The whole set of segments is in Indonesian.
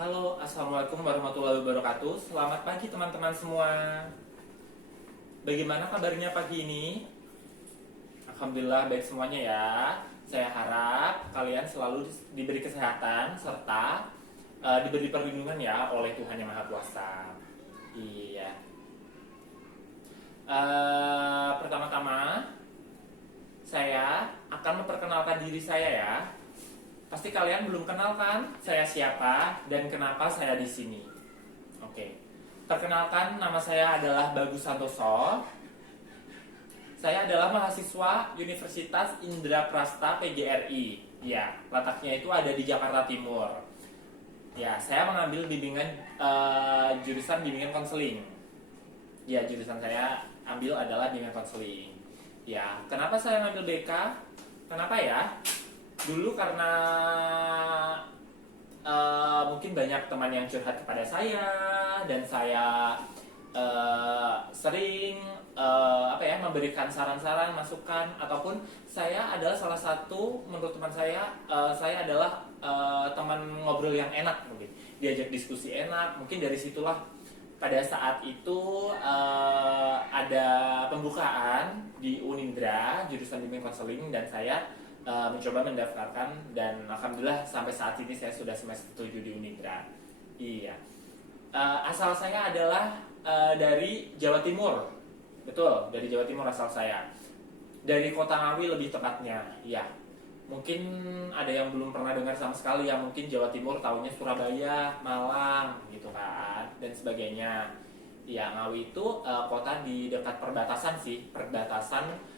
Halo, assalamualaikum warahmatullahi wabarakatuh. Selamat pagi teman-teman semua. Bagaimana kabarnya pagi ini? Alhamdulillah baik semuanya ya. Saya harap kalian selalu diberi kesehatan serta diberi perlindungan ya oleh Tuhan Yang Maha Kuasa. Iya. Pertama-tama saya akan memperkenalkan diri saya ya. Pasti kalian belum kenal kan saya siapa dan kenapa saya di sini. Oke. Perkenalkan, nama saya adalah Bagus Santoso. Saya adalah mahasiswa Universitas Indraprasta PGRI. Ya, letaknya itu ada di Jakarta Timur. Ya, saya mengambil bimbingan jurusan bimbingan konseling. Ya, jurusan saya ambil adalah bimbingan konseling. Ya, kenapa saya ngambil BK? Kenapa ya? Dulu karena mungkin banyak teman yang curhat kepada saya dan saya sering memberikan saran-saran, masukan ataupun saya adalah salah satu menurut teman saya adalah teman ngobrol yang enak mungkin diajak diskusi enak mungkin dari situlah pada saat itu ada pembukaan di Unindra jurusan bimbingan konseling dan saya mencoba mendaftarkan dan alhamdulillah sampai saat ini saya sudah semester 7 di Unindra. Iya. Asal saya adalah dari Jawa Timur. Betul, dari Jawa Timur asal saya. Dari Kota Ngawi lebih tepatnya. Iya. Mungkin ada yang belum pernah dengar sama sekali ya, mungkin Jawa Timur taunya Surabaya, Malang gitu kan dan sebagainya. Iya, Ngawi itu kota di dekat perbatasan sih, perbatasan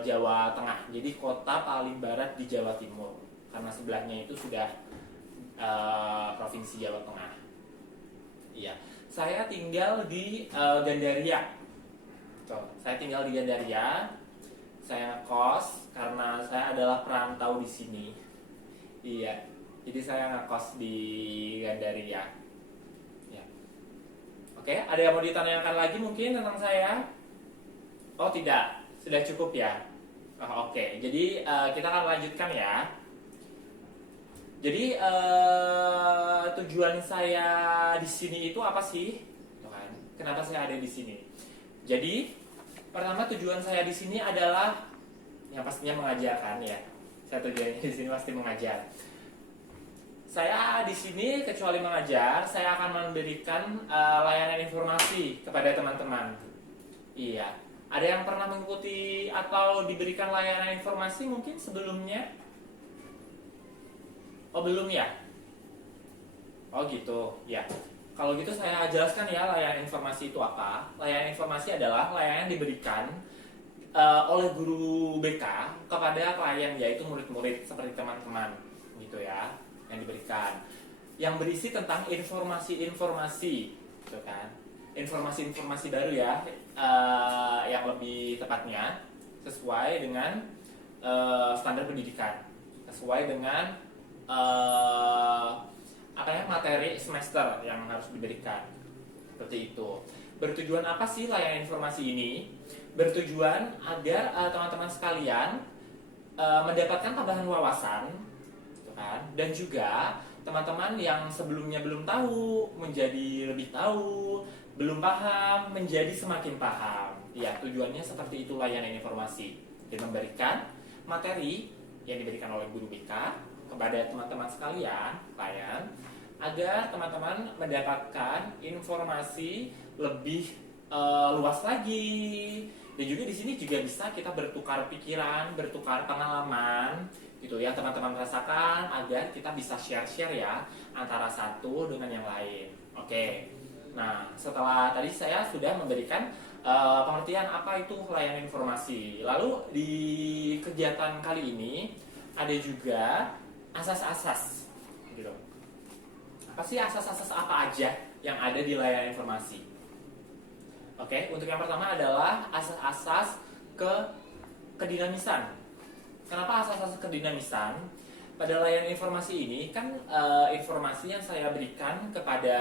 Jawa Tengah. Jadi kota paling barat di Jawa Timur. Karena sebelahnya itu sudah provinsi Jawa Tengah. Iya. Saya tinggal di Gandaria. Tuh, saya tinggal di Gandaria. Saya ngekos karena saya adalah perantau di sini. Iya. Jadi saya ngekos di Gandaria. Ya. Oke, ada yang mau ditanyakan lagi mungkin tentang saya? Oh, tidak. Sudah cukup ya? Oh, oke, jadi kita akan lanjutkan ya. Jadi tujuan saya di sini itu apa sih? Tuh kan? Kenapa saya ada di sini? Jadi pertama tujuan saya di sini adalah yang pastinya mengajarkan ya. Saya tujuannya di sini pasti mengajar. Saya di sini kecuali mengajar, saya akan memberikan layanan informasi kepada teman-teman. Iya. Ada yang pernah mengikuti atau diberikan layanan informasi mungkin sebelumnya? Oh belum ya? Oh gitu, ya. Kalau gitu saya jelaskan ya layanan informasi itu apa. Layanan informasi adalah layanan yang diberikan oleh guru BK kepada klien yaitu murid-murid seperti teman-teman gitu ya yang diberikan. Yang berisi tentang informasi-informasi, gitu kan? Informasi-informasi baru ya yang lebih tepatnya sesuai dengan standar pendidikan, sesuai dengan materi semester yang harus diberikan seperti itu. Bertujuan apa sih layanan informasi ini? Bertujuan agar teman-teman sekalian mendapatkan tambahan wawasan, gitu kan? Dan juga teman-teman yang sebelumnya belum tahu menjadi lebih tahu, belum paham menjadi semakin paham. Ya, tujuannya seperti itu layanan informasi dan memberikan materi yang diberikan oleh guru BK kepada teman-teman sekalian, klien, agar teman-teman mendapatkan informasi lebih luas lagi. Dan juga di sini juga bisa kita bertukar pikiran, bertukar pengalaman gitu yang teman-teman rasakan agar kita bisa share-share ya antara satu dengan yang lain. Oke. Nah, setelah tadi saya sudah memberikan pengertian apa itu layanan informasi. Lalu di kegiatan kali ini ada juga asas-asas gitu. Apa sih asas-asas apa aja yang ada di layanan informasi? Oke, untuk yang pertama adalah asas-asas kedinamisan. Kenapa asas-asas kedinamisan? Pada layanan informasi ini kan informasi yang saya berikan kepada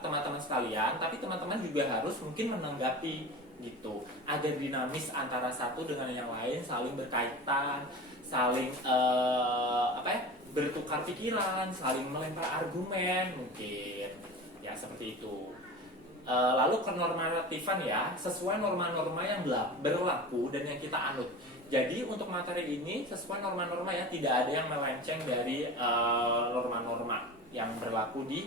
teman-teman sekalian, tapi teman-teman juga harus mungkin menanggapi gitu, agar dinamis antara satu dengan yang lain, saling berkaitan, saling bertukar pikiran, saling melempar argumen mungkin, ya seperti itu. Lalu kenormatifan ya, sesuai norma-norma yang berlaku dan yang kita anut. Jadi untuk materi ini sesuai norma-norma ya, tidak ada yang melenceng dari norma-norma yang berlaku di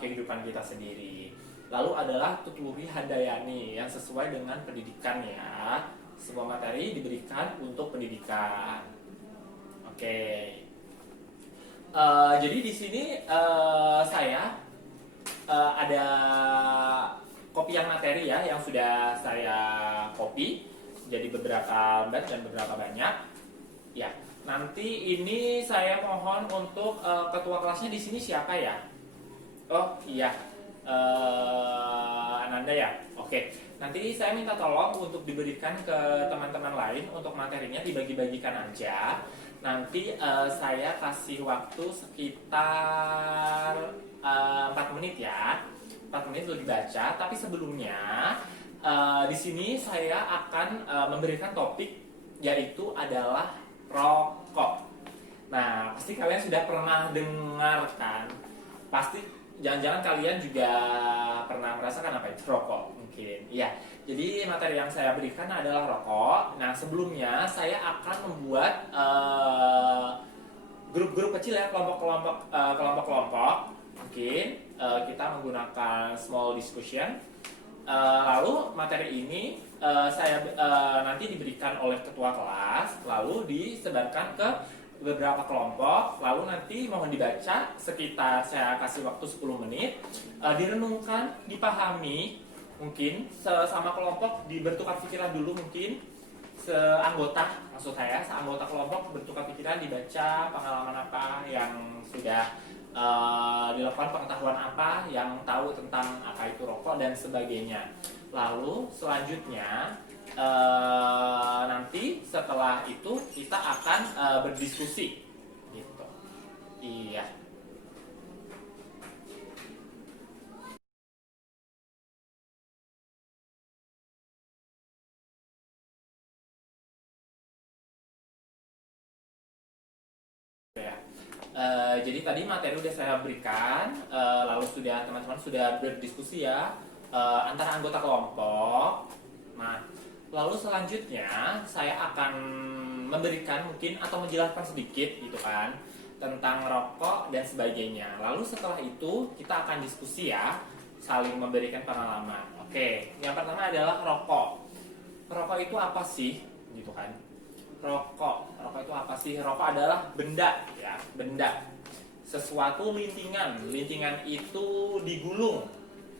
kehidupan kita sendiri. Lalu adalah tuturi handayani yang sesuai dengan pendidikan ya. Semua materi diberikan untuk pendidikan. Oke. Jadi di sini saya ada kopian materi ya yang sudah saya copy jadi beberapa lembar dan beberapa banyak ya. Nanti ini saya mohon untuk ketua kelasnya di sini siapa ya? Oh iya, Ananda ya. Oke, nanti saya minta tolong untuk diberikan ke teman-teman lain untuk materinya dibagi-bagikan aja. Nanti saya kasih waktu sekitar 4 menit ya, 4 menit untuk dibaca. Tapi sebelumnya di sini saya akan memberikan topik yaitu adalah rokok. Nah, pasti kalian sudah pernah dengar kan? Pasti jangan-jangan kalian juga pernah merasakan apa itu rokok mungkin. Iya. Jadi materi yang saya berikan adalah rokok. Nah, sebelumnya saya akan membuat grup-grup kecil ya, kelompok-kelompok. Mungkin kita menggunakan small discussion. Lalu materi ini saya nanti diberikan oleh ketua kelas, lalu disebarkan ke beberapa kelompok, lalu nanti mohon dibaca sekitar saya kasih waktu 10 menit, direnungkan, dipahami, mungkin sama kelompok bertukar pikiran dulu mungkin, seanggota kelompok bertukar pikiran, dibaca pengalaman apa yang sudah dilakukan, pengetahuan apa yang tahu tentang apa itu rokok dan sebagainya. Lalu selanjutnya nanti setelah itu kita akan berdiskusi gitu. Iya. Jadi tadi materi udah saya berikan, lalu teman-teman sudah berdiskusi ya antara anggota kelompok. Nah, lalu selanjutnya saya akan memberikan mungkin atau menjelaskan sedikit gitu kan tentang rokok dan sebagainya. Lalu setelah itu kita akan diskusi ya, saling memberikan pengalaman. Oke, yang pertama adalah rokok. Rokok itu apa sih gitu kan? Rokok itu apa sih? Rokok adalah benda ya, benda. Sesuatu lintingan. Lintingan itu digulung.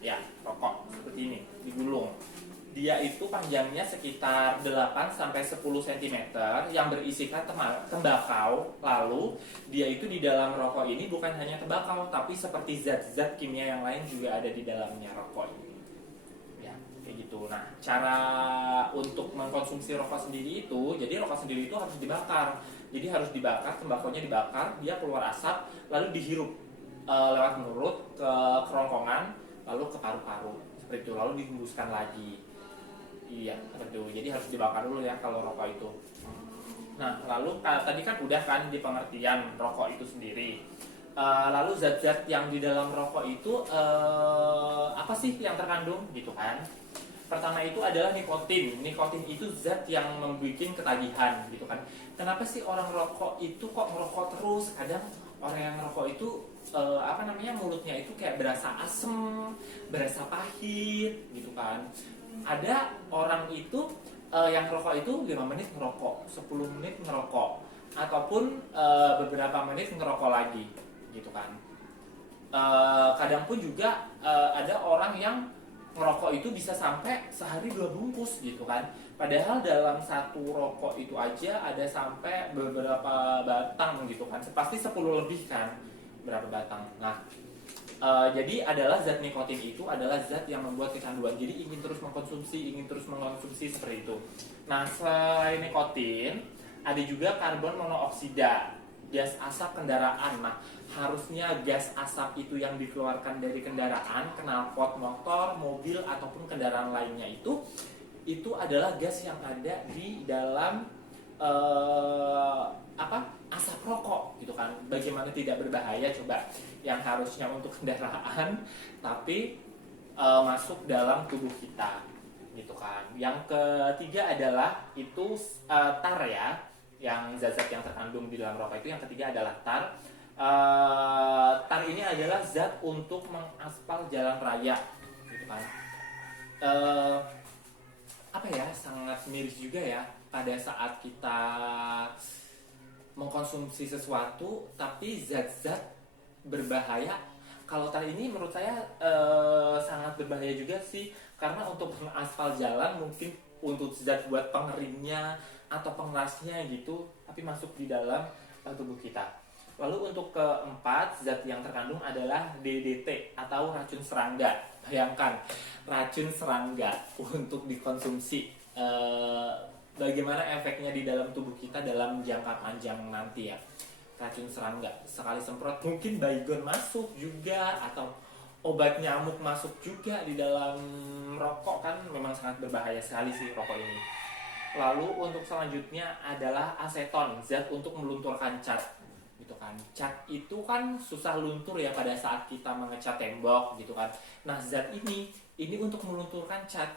Ya, rokok seperti ini, digulung. Dia itu panjangnya sekitar 8 sampai 10 cm yang berisikan tembakau. Lalu dia itu di dalam rokok ini bukan hanya tembakau, tapi seperti zat-zat kimia yang lain juga ada di dalamnya rokok ini. Gitu. Nah, cara untuk mengkonsumsi rokok sendiri itu, jadi rokok sendiri itu harus dibakar. Jadi harus dibakar, tembakonya dibakar, dia keluar asap, lalu dihirup lewat mulut ke kerongkongan, lalu ke paru-paru. Seperti itu, lalu dihembuskan lagi. Iya, seperti itu. Jadi harus dibakar dulu ya kalau rokok itu. Nah, lalu tadi kan udah kan di pengertian rokok itu sendiri. Lalu zat-zat yang di dalam rokok itu apa sih yang terkandung gitu kan? Pertama itu adalah nikotin. Nikotin itu zat yang membuat ketagihan gitu kan. Kenapa sih orang rokok itu kok merokok terus? Kadang orang yang merokok itu mulutnya itu kayak berasa asem, berasa pahit gitu kan. Ada orang itu yang merokok itu 5 menit ngerokok, 10 menit ngerokok, ataupun beberapa menit ngerokok lagi gitu kan. Kadang pun juga ada orang yang ngerokok itu bisa sampai sehari 2 bungkus gitu kan. Padahal dalam satu rokok itu aja ada sampai beberapa batang gitu kan. Pasti 10 lebih kan berapa batang. Nah, jadi adalah zat nikotin itu adalah zat yang membuat kecanduan. Jadi ingin terus mengkonsumsi seperti itu. Nah, selain nikotin ada juga karbon monooksida, gas asap kendaraan. Nah, harusnya gas asap itu yang dikeluarkan dari kendaraan, knalpot motor, mobil ataupun kendaraan lainnya itu adalah gas yang ada di dalam asap rokok gitu kan. Bagaimana tidak berbahaya coba, yang harusnya untuk kendaraan tapi masuk dalam tubuh kita gitu kan. Yang ketiga adalah itu tar ya, yang zat-zat yang terkandung di dalam rokok itu. Yang ketiga adalah tar. Tar ini adalah zat untuk mengaspal jalan raya gitu kan. Apa ya, sangat miris juga ya pada saat kita mengkonsumsi sesuatu tapi zat-zat berbahaya. Kalau tar ini menurut saya sangat berbahaya juga sih, karena untuk mengaspal jalan mungkin untuk zat buat pengeringnya atau pengerasnya gitu, tapi masuk di dalam tubuh kita. Lalu untuk keempat, zat yang terkandung adalah DDT atau racun serangga. Bayangkan, racun serangga untuk dikonsumsi. Bagaimana efeknya di dalam tubuh kita dalam jangka panjang nanti ya. Racun serangga, sekali semprot mungkin baygon masuk juga, atau obat nyamuk masuk juga di dalam rokok kan. Memang sangat berbahaya sekali sih rokok ini. Lalu untuk selanjutnya adalah aseton, zat untuk melunturkan cat gitu kan. Cat itu kan susah luntur ya pada saat kita mengecat tembok gitu kan. Nah, zat ini untuk melunturkan cat.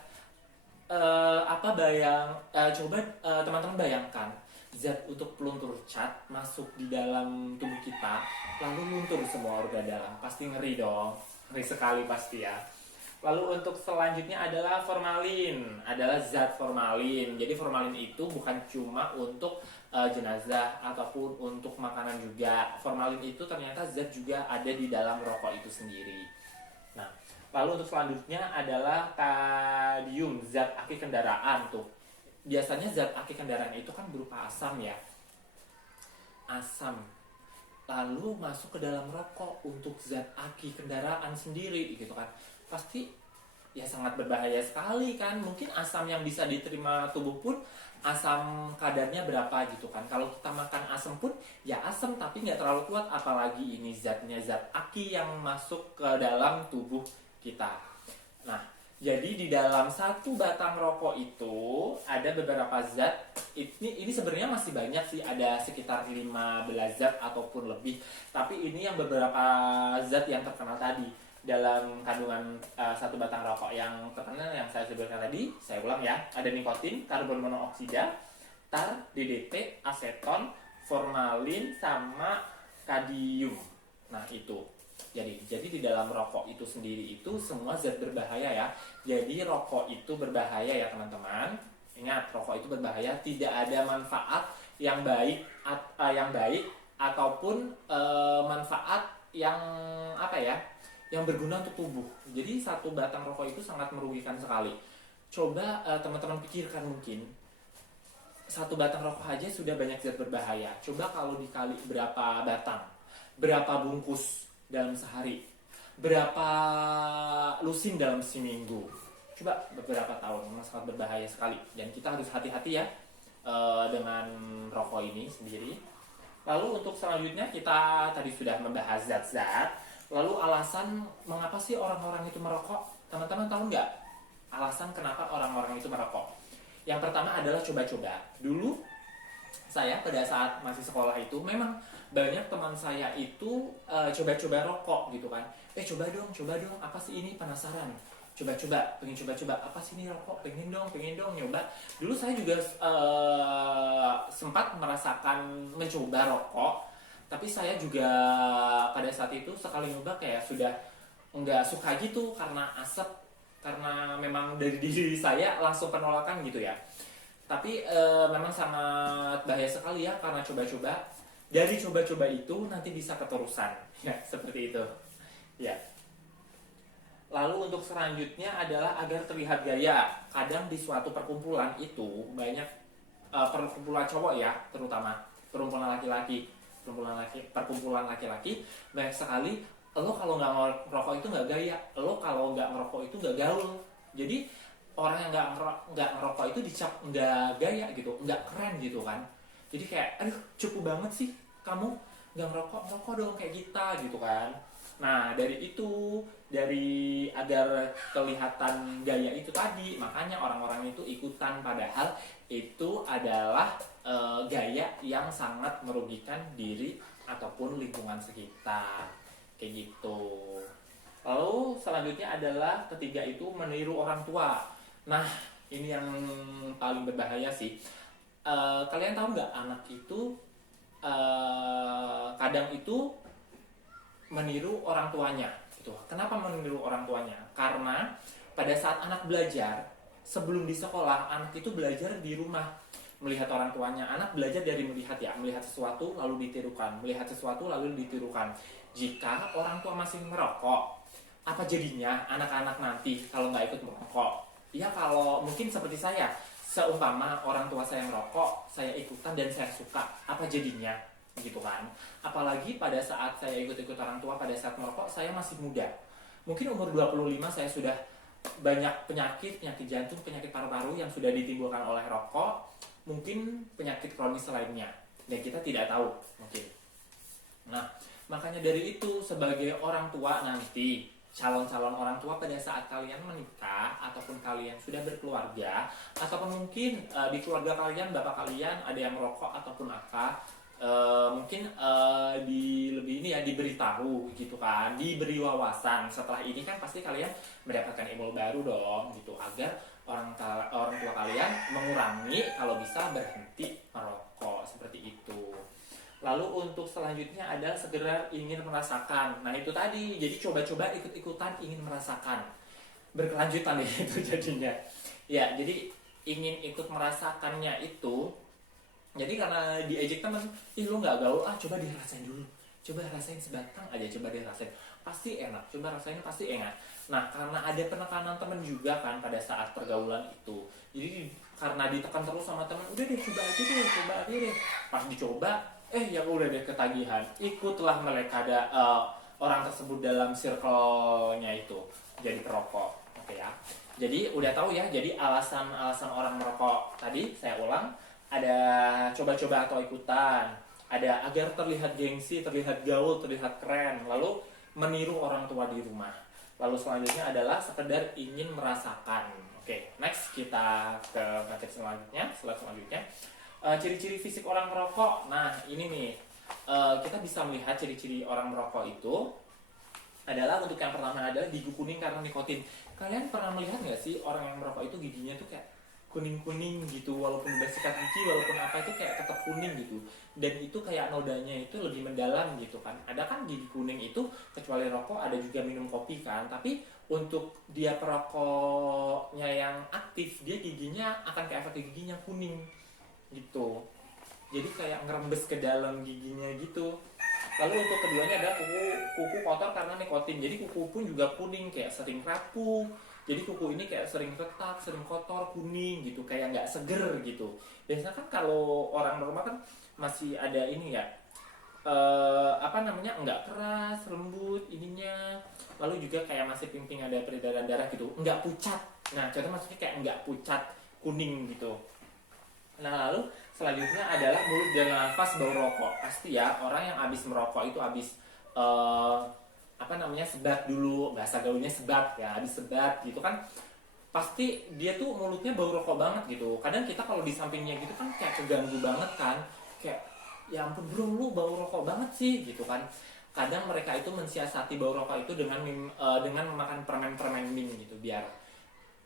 Coba teman-teman bayangkan, zat untuk peluntur cat masuk di dalam tubuh kita lalu luntur semua organ dalam, pasti ngeri dong, ngeri sekali pasti ya. Lalu untuk selanjutnya adalah formalin, adalah zat formalin. Jadi formalin itu bukan cuma untuk jenazah ataupun untuk makanan juga. Formalin itu ternyata zat juga ada di dalam rokok itu sendiri. Nah, lalu untuk selanjutnya adalah kadium, zat aki kendaraan tuh. Biasanya zat aki kendaraan itu kan berupa asam ya. Asam. Lalu masuk ke dalam rokok untuk zat aki kendaraan sendiri gitu kan. Pasti ya sangat berbahaya sekali kan. Mungkin asam yang bisa diterima tubuh pun asam kadarnya berapa gitu kan. Kalau kita makan asam pun ya asam tapi nggak terlalu kuat, apalagi ini zatnya zat aki yang masuk ke dalam tubuh kita. Nah, jadi di dalam satu batang rokok itu ada beberapa zat. Ini sebenarnya masih banyak sih, ada sekitar 15 zat ataupun lebih. Tapi ini yang beberapa zat yang terkenal tadi dalam kandungan satu batang rokok yang terkenal yang saya sebutkan tadi. Saya ulang ya, ada nikotin, karbon monoksida, tar, DDT, aseton, formalin, sama kadium. Nah itu. Jadi di dalam rokok itu sendiri itu semua zat berbahaya ya. Jadi rokok itu berbahaya ya teman-teman. Ingat, rokok itu berbahaya, tidak ada manfaat yang baik ataupun manfaat yang yang berguna untuk tubuh. Jadi satu batang rokok itu sangat merugikan sekali. Coba teman-teman pikirkan, mungkin satu batang rokok aja sudah banyak zat berbahaya. Coba kalau dikali berapa batang, berapa bungkus dalam sehari, berapa lusin dalam seminggu. Coba beberapa tahun, memang sangat berbahaya sekali. Dan kita harus hati-hati ya dengan rokok ini sendiri. Lalu untuk selanjutnya kita tadi sudah membahas zat-zat. Lalu alasan mengapa sih orang-orang itu merokok? Teman-teman tahu nggak alasan kenapa orang-orang itu merokok? Yang pertama adalah coba-coba. Dulu saya pada saat masih sekolah itu memang banyak teman saya itu coba-coba rokok gitu kan. Coba dong, apa sih ini, penasaran. Pengen coba-coba, apa sih ini rokok, pengen dong nyoba. Dulu saya juga sempat merasakan mencoba rokok. Tapi saya juga pada saat itu sekali nyoba kayak sudah nggak suka gitu karena asap, karena memang dari diri saya langsung penolakan gitu ya. Tapi memang sangat bahaya sekali ya, karena coba-coba. Dari coba-coba itu nanti bisa keterusan ya, seperti itu ya. Lalu untuk selanjutnya adalah agar terlihat gaya. Kadang di suatu perkumpulan itu banyak perkumpulan cowok ya, terutama perkumpulan laki-laki banyak sekali. Lo kalau nggak ngerokok itu nggak gaya, lo kalau nggak ngerokok itu nggak gaul. Jadi orang yang nggak ngerokok itu dicap nggak gaya gitu, nggak keren gitu kan. Jadi kayak, aduh cukup banget sih kamu nggak ngerokok dong kayak kita gitu kan. Nah, dari agar kelihatan gaya itu tadi, makanya orang-orang itu ikutan, padahal itu adalah gaya yang sangat merugikan diri ataupun lingkungan sekitar. Kayak gitu. Lalu selanjutnya adalah ketiga itu meniru orang tua. Nah, ini yang paling berbahaya sih. Kalian tahu nggak anak itu kadang itu meniru orang tuanya gitu. Kenapa meniru orang tuanya? Karena pada saat anak belajar, sebelum di sekolah, anak itu belajar di rumah melihat orang tuanya. Anak belajar dari melihat sesuatu lalu ditirukan, melihat sesuatu lalu ditirukan. Jika orang tua masih merokok, apa jadinya anak-anak nanti kalau nggak ikut merokok? Ya kalau mungkin seperti saya, seumpama orang tua saya merokok, saya ikutan dan saya suka, apa jadinya? Gitu kan. Apalagi pada saat saya ikut-ikut orang tua pada saat merokok, saya masih muda. Mungkin umur 25 saya sudah banyak penyakit jantung, penyakit paru-paru yang sudah ditimbulkan oleh rokok, mungkin penyakit kronis lainnya. Dan kita tidak tahu mungkin. Nah, makanya dari itu sebagai orang tua nanti, calon-calon orang tua pada saat kalian menikah ataupun kalian sudah berkeluarga, ataupun mungkin di keluarga kalian, bapak kalian ada yang merokok ataupun apa, mungkin lebih ini ya diberitahu gitu kan, diberi wawasan. Setelah ini kan pasti kalian mendapatkan ilmu baru dong gitu, agar orang tua kalian mengurangi kalau bisa berhenti merokok seperti itu. Lalu untuk selanjutnya adalah segera ingin merasakan. Nah itu tadi, jadi coba-coba ikut-ikutan ingin merasakan, berkelanjutan ya itu jadinya. Ya jadi ingin ikut merasakannya itu. Jadi karena diejek teman, lu nggak gaul, coba dirasain dulu, coba rasain sebatang aja, coba dirasain, pasti enak, coba rasain pasti enak. Nah karena ada penekanan teman juga kan pada saat pergaulan itu, jadi karena ditekan terus sama teman, udah deh coba aja deh, pas dicoba, ya udah deh ketagihan, ikutlah mereka ada orang tersebut dalam circle-nya itu, jadi perokok, oke ya. Jadi udah tahu ya, jadi alasan-alasan orang merokok tadi saya ulang. Ada coba-coba atau ikutan, ada agar terlihat gengsi, terlihat gaul, terlihat keren, lalu meniru orang tua di rumah. Lalu selanjutnya adalah sekedar ingin merasakan. Oke, next kita ke materi selanjutnya, slide selanjutnya. Ciri-ciri fisik orang merokok. Nah ini nih, kita bisa melihat ciri-ciri orang merokok itu adalah, untuk yang pertama adalah gigi kuning karena nikotin. Kalian pernah melihat nggak sih orang yang merokok itu giginya tuh kayak kuning-kuning gitu, walaupun udah sikat gigi, walaupun apa itu kayak tetap kuning gitu, dan itu kayak nodanya itu lebih mendalam gitu kan. Ada kan gigi kuning itu, kecuali rokok ada juga minum kopi kan, tapi untuk dia perokoknya yang aktif, dia giginya akan kayak efek giginya kuning gitu, jadi kayak ngerembes ke dalam giginya gitu. Lalu untuk keduanya ada kuku kotor karena nikotin, jadi kuku pun juga kuning, kayak sering rapuh. Jadi kuku ini kayak sering retak, sering kotor, kuning gitu, kayak nggak seger gitu. Biasanya kan kalau orang normal kan masih ada ini ya, nggak keras, lembut ininya. Lalu juga kayak masih ping-ping, ada peredaran darah gitu, nggak pucat. Nah, contoh maksudnya kayak nggak pucat, kuning gitu. Nah, lalu selanjutnya adalah mulut dan nafas bau rokok. Pasti ya, orang yang habis merokok itu habis sebat dulu, bahasa gaulnya sebat ya, habis sebat gitu kan, pasti dia tuh mulutnya bau rokok banget gitu. Kadang kita kalau di sampingnya gitu kan kayak keganggu banget kan, kayak ya ampun bro, lu bau rokok banget sih gitu kan. Kadang mereka itu mensiasati bau rokok itu dengan memakan permen-permen mint gitu, biar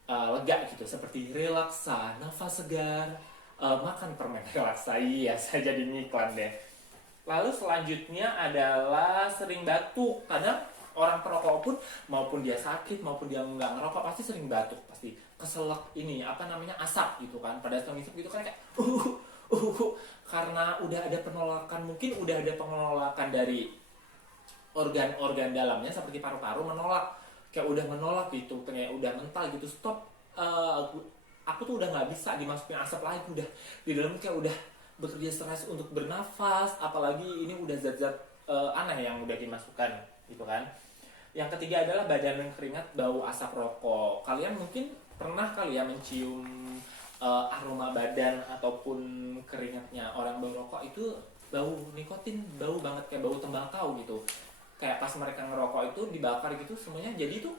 lega gitu, seperti relaksa, nafas segar, makan permen relaksa. Iya, saya jadi ngiklan deh. Lalu selanjutnya adalah sering batuk. Kadang orang perokok pun, maupun dia sakit maupun dia nggak ngerokok, pasti sering batuk, pasti keselak ini asap gitu kan. Pada saat ngisep gitu kan kayak karena udah ada penolakan, mungkin udah ada penolakan dari organ-organ dalamnya seperti paru-paru menolak, kayak udah menolak gitu, kayak udah mental gitu, stop, aku tuh udah nggak bisa dimasukin asap lagi, udah di dalam kayak udah bekerja keras untuk bernafas, apalagi ini udah zat-zat aneh yang udah dimasukkan gitu kan. Yang ketiga adalah badan yang keringat, bau asap rokok. Kalian mungkin pernah kali ya mencium aroma badan ataupun keringatnya orang bau rokok itu, bau nikotin, bau banget kayak bau tembakau gitu. kayak pas mereka ngerokok itu dibakar gitu semuanya. Jadi tuh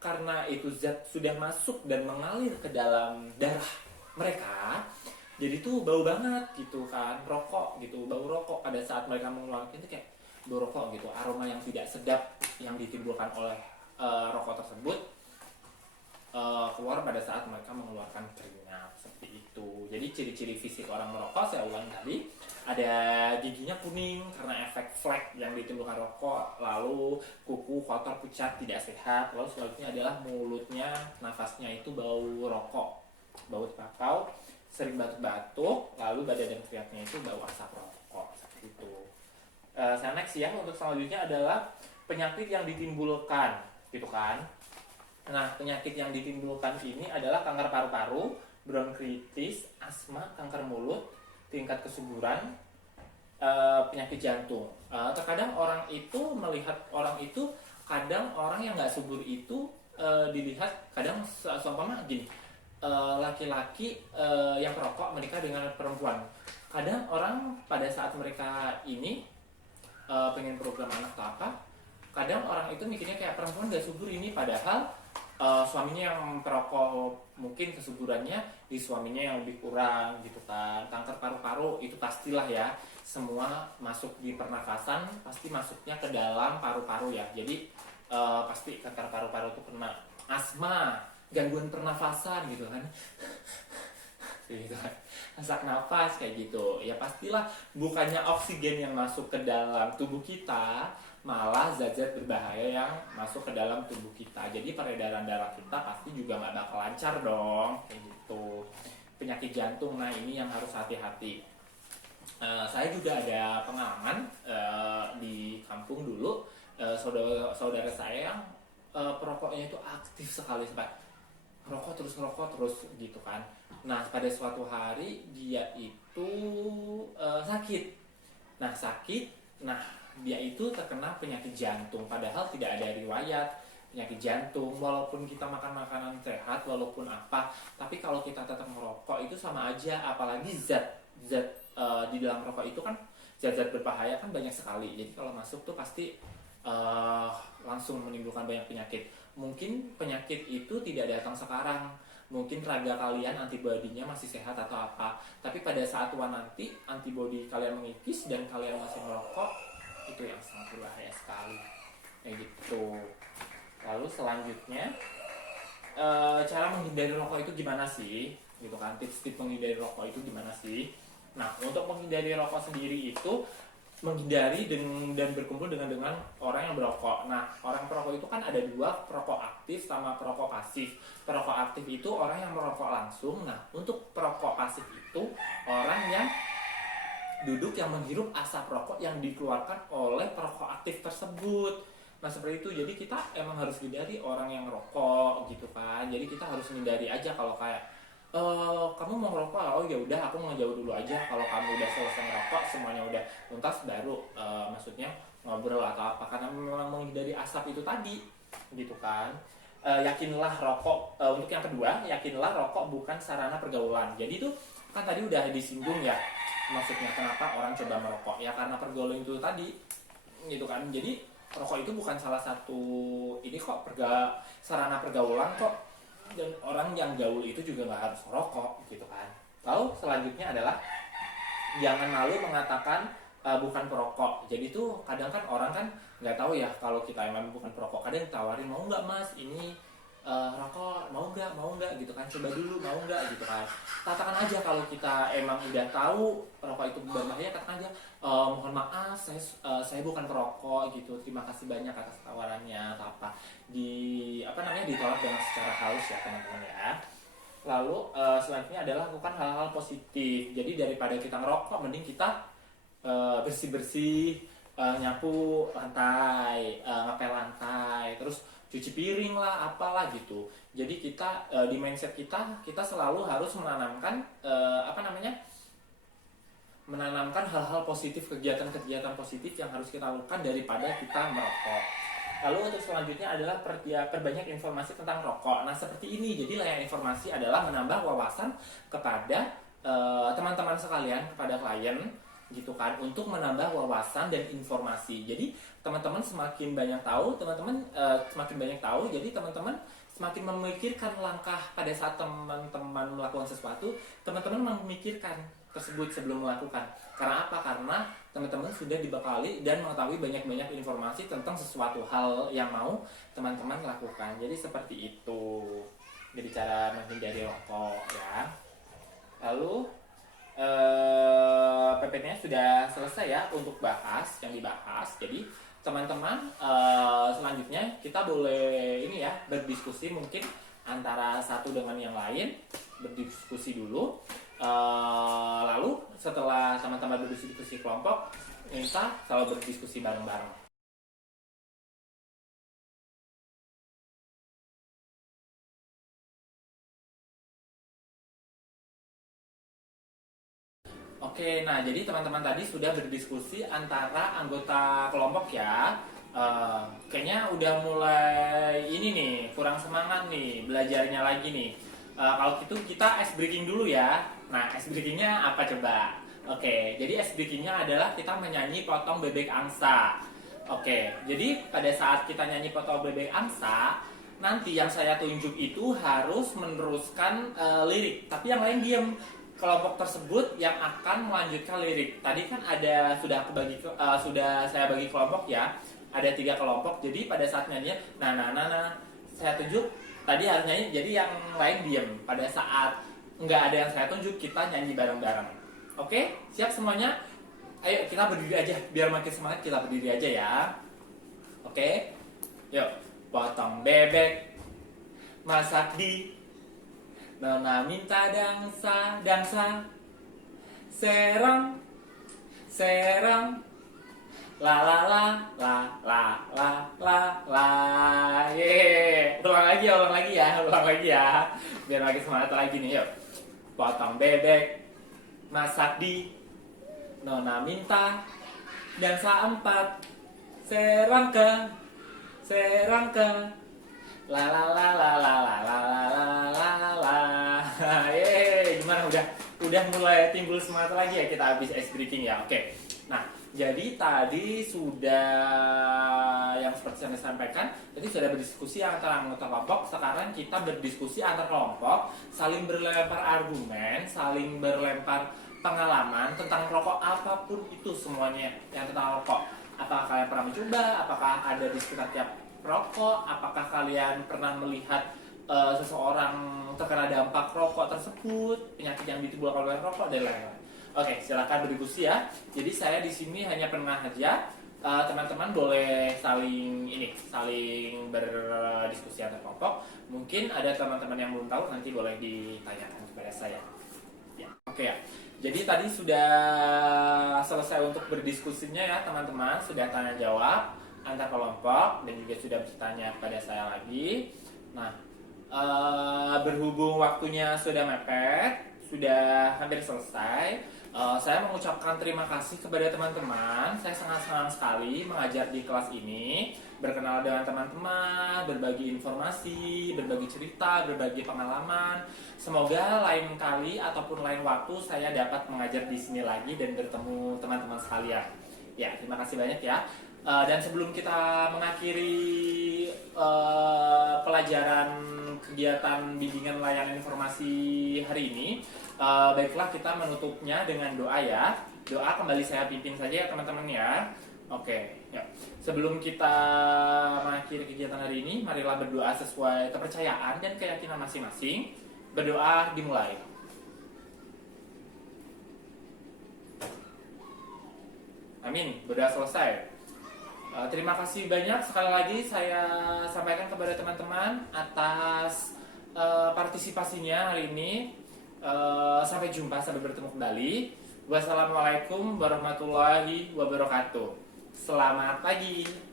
karena itu zat sudah masuk dan mengalir ke dalam darah mereka, jadi tuh bau banget gitu kan, rokok gitu, bau rokok pada saat mereka mengeluarkan itu kayak bau rokok gitu, aroma yang tidak sedap yang ditimbulkan oleh rokok tersebut keluar pada saat mereka mengeluarkan keringat seperti itu. Jadi ciri-ciri fisik orang merokok saya ulang tadi, ada giginya kuning karena efek flek yang ditimbulkan rokok, lalu kuku kotor pucat tidak sehat, lalu selanjutnya adalah mulutnya, nafasnya itu bau rokok, bau tembakau, sering batuk-batuk, lalu badan dan keringatnya itu bau asap rokok seperti itu. Saya next ya, untuk selanjutnya adalah penyakit yang ditimbulkan gitu kan. Nah, penyakit yang ditimbulkan ini adalah kanker paru-paru, bronkitis, asma, kanker mulut, tingkat kesuburan, penyakit jantung. Terkadang orang itu melihat orang itu, kadang orang yang nggak subur itu dilihat kadang seumpama gini, laki-laki yang perokok menikah dengan perempuan. Kadang orang pada saat mereka ini pengen program anak atau apa, kadang orang itu mikirnya kayak perempuan nggak subur ini, padahal suaminya yang perokok mungkin kesuburannya di suaminya yang lebih kurang gitu kan. Kanker paru-paru itu pastilah ya, semua masuk di pernafasan, pasti masuknya ke dalam paru-paru ya. Jadi pasti kanker paru-paru itu kena. Asma, gangguan pernafasan gitu kan. Gitu kan, sesak nafas kayak gitu ya, pastilah bukannya oksigen yang masuk ke dalam tubuh kita, malah zat-zat berbahaya yang masuk ke dalam tubuh kita. Jadi peredaran darah kita pasti juga nggak bakal lancar dong kayak gitu. Penyakit jantung, nah ini yang harus hati-hati. Saya juga ada pengalaman di kampung dulu, saudara saya yang perokoknya itu aktif sekali, rokok terus gitu kan. Nah, pada suatu hari dia itu sakit. Nah, dia itu terkena penyakit jantung, padahal tidak ada riwayat penyakit jantung. Walaupun kita makan makanan sehat, walaupun apa, tapi kalau kita tetap merokok itu sama aja. Apalagi zat di dalam rokok itu kan zat-zat berbahaya kan banyak sekali. Jadi kalau masuk tuh pasti langsung menimbulkan banyak penyakit. Mungkin penyakit itu tidak datang sekarang, mungkin raga kalian antibodinya masih sehat atau apa, tapi pada saat tua nanti antibodi kalian mengikis dan kalian masih merokok, itu yang sangat berbahaya sekali kayak gitu. Lalu selanjutnya cara menghindari rokok itu gimana sih gitu kan, tips-tips menghindari rokok itu gimana sih. Nah, untuk menghindari rokok sendiri itu menghindari dan berkumpul dengan orang yang berokok. Nah, orang perokok itu kan ada dua, perokok aktif sama perokok pasif. Perokok aktif itu orang yang merokok langsung. Nah, untuk perokok pasif itu orang yang duduk yang menghirup asap rokok yang dikeluarkan oleh perokok aktif tersebut. Nah, seperti itu. Jadi kita emang harus hindari orang yang rokok gitu kan. Jadi kita harus hindari aja kalau kayak kamu mau ngerokok, oh ya udah aku mau jauh dulu aja. Kalau kamu udah selesai ngerokok, semuanya udah tuntas, baru maksudnya ngobrol atau apa, karena memang menghindari asap itu tadi gitu kan. Yakinlah rokok, untuk yang kedua, yakinlah rokok bukan sarana pergaulan. Jadi itu kan tadi udah disinggung ya, maksudnya kenapa orang coba merokok, ya karena pergaulan itu tadi gitu kan. Jadi rokok itu bukan salah satu ini kok, sarana pergaulan kok. Dan orang yang gaul itu juga nggak harus merokok gitu kan. Lalu selanjutnya adalah jangan malu mengatakan bukan perokok. Jadi tuh kadang kan orang kan nggak tahu ya kalau kita emang bukan perokok. Kadang tawarin, mau nggak mas ini rokok, mau nggak gitu kan, coba dulu mau nggak gitu kan. Katakan aja kalau kita emang udah tahu rokok itu berbahaya, katakan aja mohon maaf saya bukan perokok gitu, terima kasih banyak atas tawarannya atau apa, ditolak dengan secara halus ya teman-teman ya. Lalu selanjutnya adalah lakukan hal-hal positif. Jadi daripada kita ngerokok, mending kita bersih-bersih, nyapu lantai, ngepel lantai, terus cuci piring lah, apalah gitu. Jadi kita di mindset kita selalu harus menanamkan hal-hal positif, kegiatan-kegiatan positif yang harus kita lakukan daripada kita merokok. Lalu untuk selanjutnya adalah perbanyak informasi tentang rokok. Nah, seperti ini. Jadi layar informasi adalah menambah wawasan kepada teman-teman sekalian, kepada klien, gitu kan, untuk menambah wawasan dan informasi. Jadi teman-teman semakin banyak tahu, jadi teman-teman semakin memikirkan langkah pada saat teman-teman melakukan sesuatu, teman-teman memikirkan tersebut sebelum melakukan. Karena apa? Karena teman-teman sudah dibekali dan mengetahui banyak-banyak informasi tentang sesuatu hal yang mau teman-teman lakukan. Jadi seperti itu. Jadi cara menghindari rokok ya. Lalu PPT-nya sudah selesai ya untuk yang dibahas. Jadi teman-teman, selanjutnya kita boleh ini ya, berdiskusi mungkin antara satu dengan yang lain, berdiskusi dulu. Lalu setelah teman-teman berdiskusi kelompok, kita selalu berdiskusi bareng-bareng. Oke, nah jadi teman-teman tadi sudah berdiskusi antara anggota kelompok ya. Kayaknya udah mulai ini nih, kurang semangat nih belajarnya lagi nih. Kalau gitu kita ice breaking dulu ya. Nah, ice breakingnya apa coba? Oke, jadi ice breakingnya adalah kita menyanyi potong bebek angsa. Oke, jadi pada saat kita nyanyi potong bebek angsa, nanti yang saya tunjuk itu harus meneruskan lirik, tapi yang lain diem. Kelompok tersebut yang akan melanjutkan lirik. Tadi kan sudah saya bagi kelompok ya. Ada 3 kelompok. Jadi pada saat nyanyi, saya tunjuk tadi harus nyanyi. Jadi yang lain diem. Pada saat nggak ada yang saya tunjuk, kita nyanyi bareng-bareng. Oke, siap semuanya? Ayo kita berdiri aja, biar makin semangat kita berdiri aja ya. Oke, yuk. Potong bebek, masak di Nona minta dangsa, serong, la la la la la la la la, ye. Ulang lagi ya, biar makin semangat lagi nih, yuk. Potong bebek, masak di Nona minta dangsa 4, serong ke, la la la la la la la la la la. Gimana, udah mulai timbul semangat lagi ya kita habis ice breaking ya. Oke. Nah, jadi tadi sudah yang seperti saya sampaikan, tadi sudah berdiskusi antara anggota kelompok. Sekarang kita berdiskusi antar kelompok, saling berlempar argumen, saling berlempar pengalaman tentang rokok, apapun itu semuanya yang tentang rokok. Apakah kalian pernah mencoba? Apakah ada di sekitar tiap rokok? Apakah kalian pernah melihat seseorang terkena dampak rokok tersebut, penyakit yang ditimbulkan oleh rokok dan lain-lain? Oke, silakan berdiskusi ya. Jadi saya di sini hanya pernah aja. Teman-teman boleh saling berdiskusi antar kelompok. Mungkin ada teman-teman yang belum tahu, nanti boleh ditanyakan kepada saya. Ya, oke ya. Jadi tadi sudah selesai untuk berdiskusinya ya teman-teman, sudah tanya jawab antar kelompok dan juga sudah bertanya kepada saya lagi. Nah, berhubung waktunya sudah mepet, sudah hampir selesai, saya mengucapkan terima kasih kepada teman-teman. Saya sangat senang sekali mengajar di kelas ini, berkenal dengan teman-teman, berbagi informasi, berbagi cerita, berbagi pengalaman. Semoga lain kali ataupun lain waktu saya dapat mengajar di sini lagi dan bertemu teman-teman sekalian. Ya, terima kasih banyak ya. Dan sebelum kita mengakhiri pelajaran kegiatan bimbingan layanan informasi hari ini, baiklah kita menutupnya dengan doa ya. Doa kembali saya pimpin saja ya teman-teman ya. Oke, ya. Sebelum kita mengakhiri kegiatan hari ini, marilah berdoa sesuai kepercayaan dan keyakinan masing-masing. Berdoa dimulai. Amin, berdoa selesai. Terima kasih banyak sekali lagi saya sampaikan kepada teman-teman atas partisipasinya hari ini. Sampai jumpa, sampai bertemu kembali. Wassalamualaikum warahmatullahi wabarakatuh. Selamat pagi.